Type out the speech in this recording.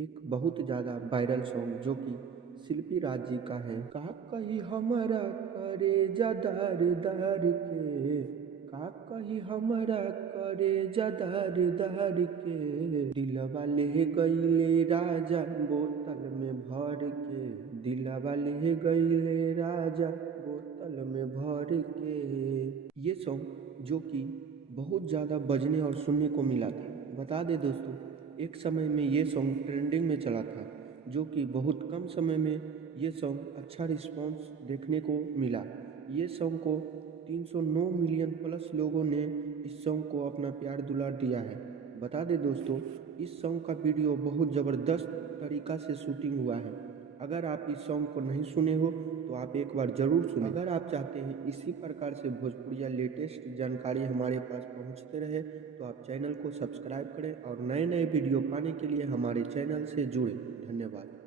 एक बहुत ज़्यादा वायरल सॉन्ग जो कि शिल्पी राज जी का है। का कही हमरा करे जदार दार के, का कही हमरा करे जदार दार के, दिलवा ले गईले राजा बोतल में भर के, दिलवा ले गईले राजा बोतल में भर के। ये सॉन्ग जो कि बहुत ज़्यादा बजने और सुनने को मिला था। बता दे दोस्तों, एक समय में ये सॉन्ग ट्रेंडिंग में चला था, जो कि बहुत कम समय में ये सॉन्ग अच्छा रिस्पांस देखने को मिला। ये सॉन्ग को 309 मिलियन प्लस लोगों ने इस सॉन्ग को अपना प्यार दुलार दिया है। बता दे दोस्तों, इस सॉन्ग का वीडियो बहुत ज़बरदस्त तरीका से शूटिंग हुआ है। अगर आप इस सॉन्ग को नहीं सुने हो तो आप एक बार ज़रूर सुनें। अगर आप चाहते हैं इसी प्रकार से भोजपुरी या लेटेस्ट जानकारी हमारे पास पहुंचते रहे तो आप चैनल को सब्सक्राइब करें और नए नए वीडियो पाने के लिए हमारे चैनल से जुड़ें। धन्यवाद।